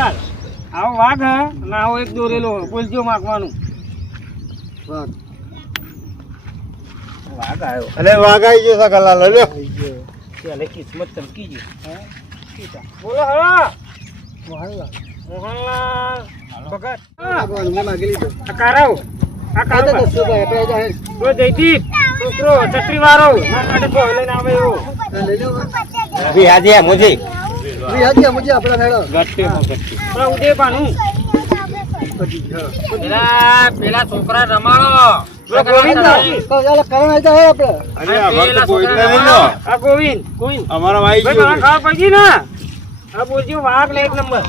મોહનલાલ આવો વાઘ હે અને આવો એક દોરેલો બોલજો માગવાનું વાઘ આવ્યો અલે વાઘ આવી ગયો સકલાલ લ્યો ચાલે કિસ્મત ચમકી ગઈ બોલો હળો મોહનલાલ ભગત મને માગી લીધો આ કારાવ આ કારાવ દસો ભાઈ આપણે જાહેર કોઈ જયદીપ છોકરો છત્રી વાળો મારા માટે કોઈ લઈને આવે એવો લઈ લો વિહાજી મુજી વિહાજી મુજે આપણા મેળો ગટ્ટી પણ ઉદય પાનું પેલા છોકરા રમાડો ગોવિંદ તો ચાલો કરણ આવી જાય આપણે અરે અમાર તો ગોવિંદ નહીં નો આ ગોવિંદ અમારા ભાઈ ભાઈ મને ખાવા પડી ને આ બોલજો વાઘ લે એક નંબર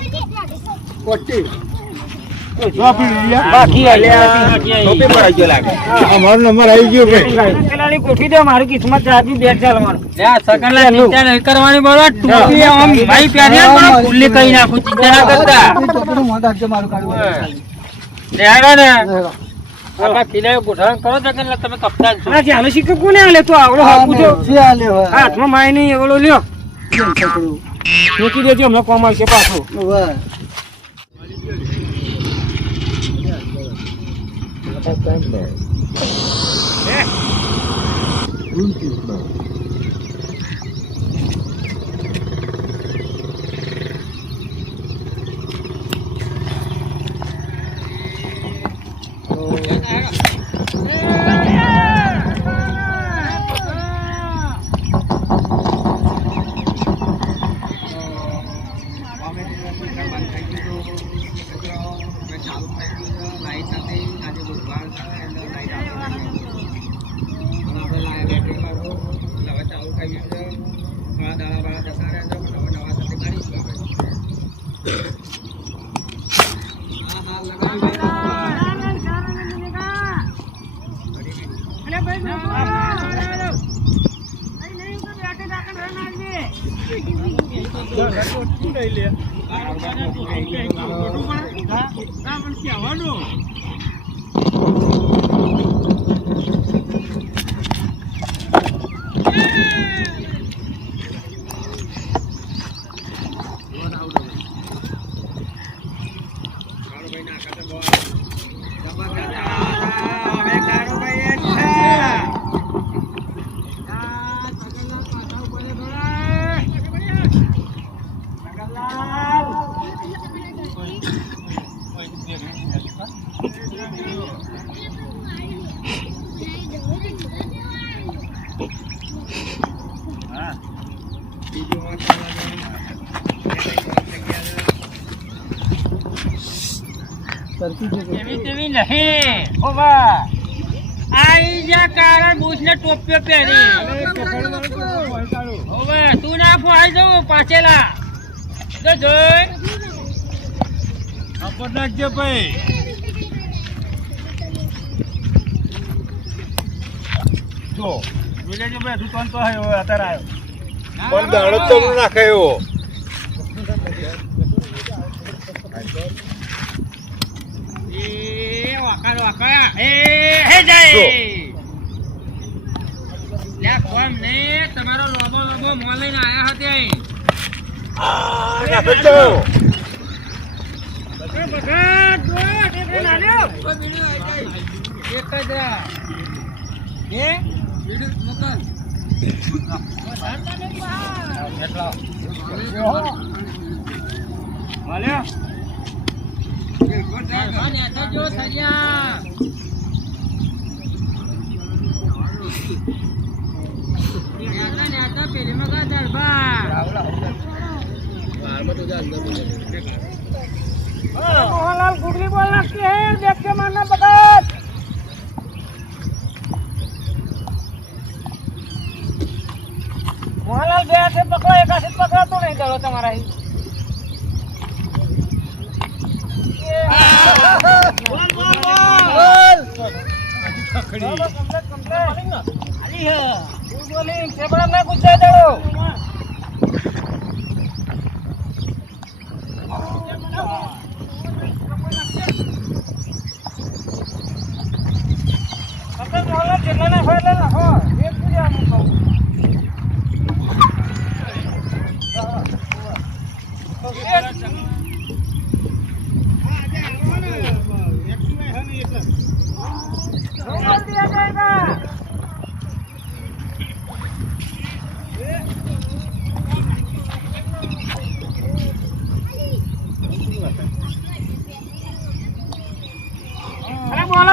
કોટી બાકી આલ્યા ટોપી પર આવી ગયો લાગે અમારો નંબર આવી ગયો ભાઈ પેલાની કોઠી દે મારી કિસ્મત જાતી બેટ ચાલવાનું સકલા ચિંતા નહીં કરવાની બોલો ટોપી આમ ભાઈ પહેર્યા તો ફૂલ્લી કહી નાખું ચિંતા ના કરતા ટોપીનું મોં રાખજો મારું કાઢવું દેહાડા ને આપા ખીલાયો ગોઠવણ કરો તો કે તમે કપ્તાન છો ના ચાલો શીખ કોને આલે તો આવડો હાપું છો છે આલે હોય હાથમાં માય નહીં એવડો લ્યો મૂકી દેજો હમણાં કોમ આવશે પાછો વાહ તેવી નહીં ઓવા આઈ જા કારણ બૂસને ટોપીઓ પહેરી ઓવે તું ના ફોઈ જવું પાછેલા જો જોઈ અપડ નાખજે ભાઈ જો વિલેજ ભાઈ તું તો અત્યારે આવ્યો પણ દાડો તો નાખાયો તમારો લોબો મોં લઈને આયા હતી मोहनलाल गुगली बोल रखी है देख के मारना बगत मोहनलाल गया से पकड़ा एक से पकड़ा तो नहीं करो तुम्हारा ही बोल बोल बोल अली है बोली के बड़ा मैं कुछ दे दो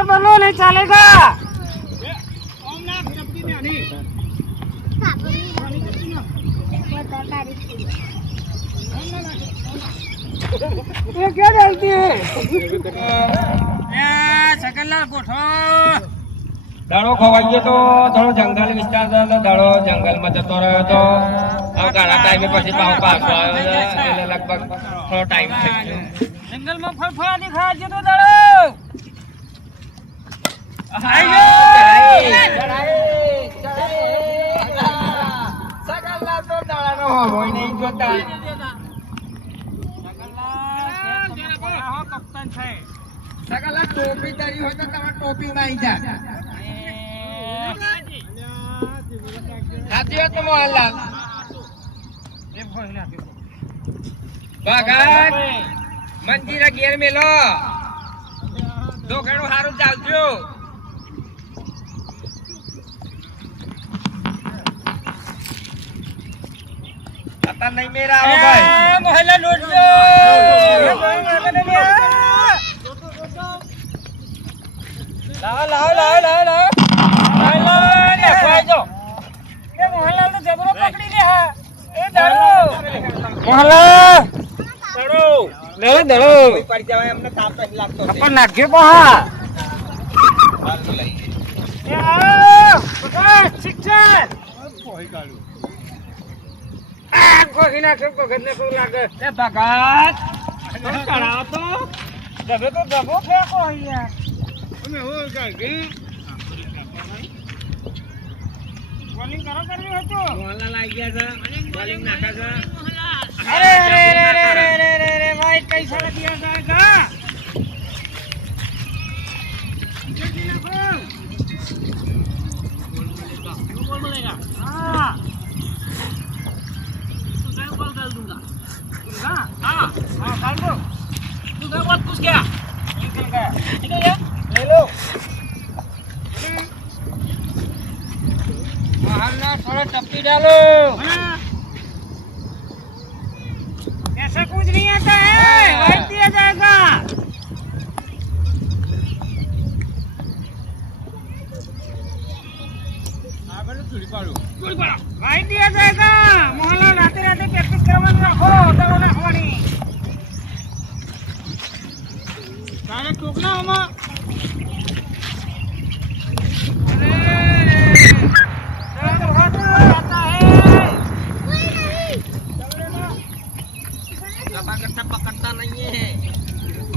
बोलो नहीं चलेगा ये क्या डालती है સકલલાલ ગોઠો દાડો ખવાઈ ગયો તો થોડો જંગલ વિસ્તાર હતો તો દાડો જંગલમાં જતો રહ્યો તો હવે ઘણા ટાઈમે પછી પાછો આવ્યો છે એટલે લગભગ થોડો ટાઈમ થઈ ગયો જંગલમાં ફળફળાથી ખાવા ગયો તો દાડો સકલલાલ તો દાડાનો હોય નહીં જોતા કપ્તાન છે સકલલાલ ટોપી તારી હોય તો તમારે ટોપી માં આવી જા સાચી વાત તો મોહનલાલ ભગત મંજીરા ઘેર મેલો દોખેડું સારું ચાલજો आता नहीं मेरा आओ भाई मोहल्ला लूट लो लाओ लाओ लाओ लाओ लाओ लाओ ये मोहल्ला तो जबरो पकड़ी ले है ए दड़ो मोहल्ला दड़ो ले दड़ो पड़ जावे हमने ताप पे लागतो अपन नाखे पहा हाल बोलाई ए आ बस शिक्षक कोई काढू कोई ना सब भगत ने को लागे ए भगत कड़ाओ तो जबे तो जबो फेंको यार તમે હો કાઢી બોલિંગ કરો કરવી હતો મોહલ્લા લાગી ગયા છે બોલિંગ નાખા છે અરે રે રે રે રે રે રે ભાઈ कैसा दिया जाएगा बोल बोलेगा हां तू क्या बोल डाल दूंगा हां हां डाल दो तू क्या बात पूछ क्या निकल गया ले लो मोहल्ला थोड़ा टप्पी डालो ऐसा कुछ नहीं आता है वाइट दिया जाएगा वाइट दिया जाएगा मोहल्ला राते राते प्रैक्टिस करवाने रखो दड़ो ना होनी डायरेक्ट टोकना होगा पकड़ता नहीं है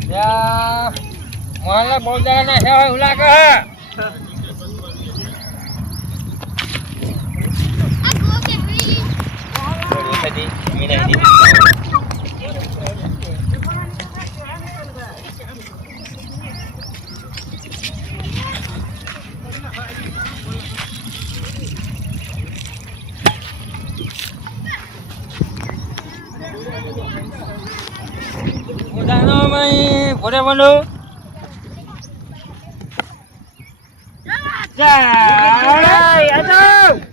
या मोहल्ला बहुत ज्यादा नशा है हुला का ભોરે બોલો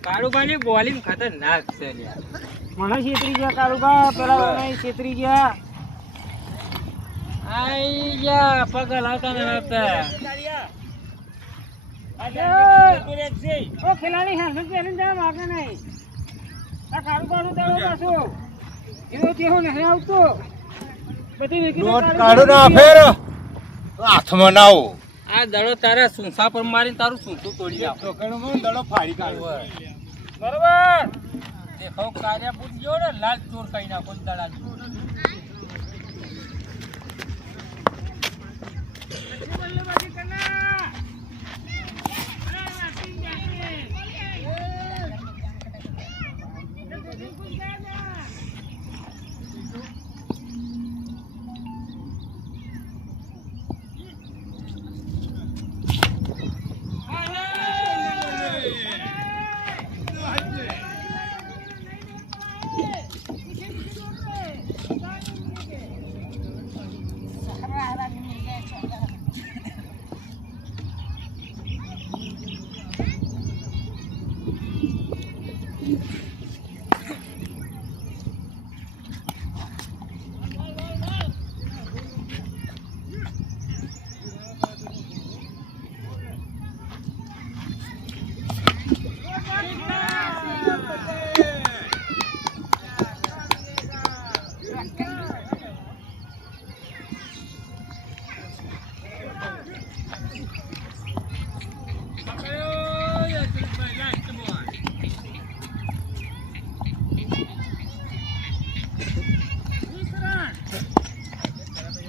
કાળુભાઈ બોલિંગ ખતરનાક છે મને છેતરી ગયા કાળુભા પેલા છેતરી ગયા આઈ ગયા પગ હલાવતા ન હતા ઓ ખેલાડી હેલ્મેટ પહેરીને જવા માંગે નહીં આ કાળુભાનું દડો પાછો એવો તેવો નહીં આવતો કાઢો ના ફેર હાથમાં ના આવો આ દડો તારા સુંસા પર મારીને તારું સુંસું તોડી નાખો દડો ફાડી કાઢો બરોબર દેખો કાર્ય પૂછજો ને લાલ ચોર કઈ નાખો દડા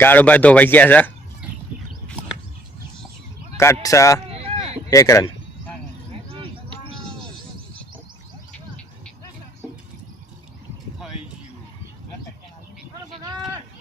કાળુભાઈ તો ભાઈ ગયા છે કાટસા 1 રન. થઈ ગયું.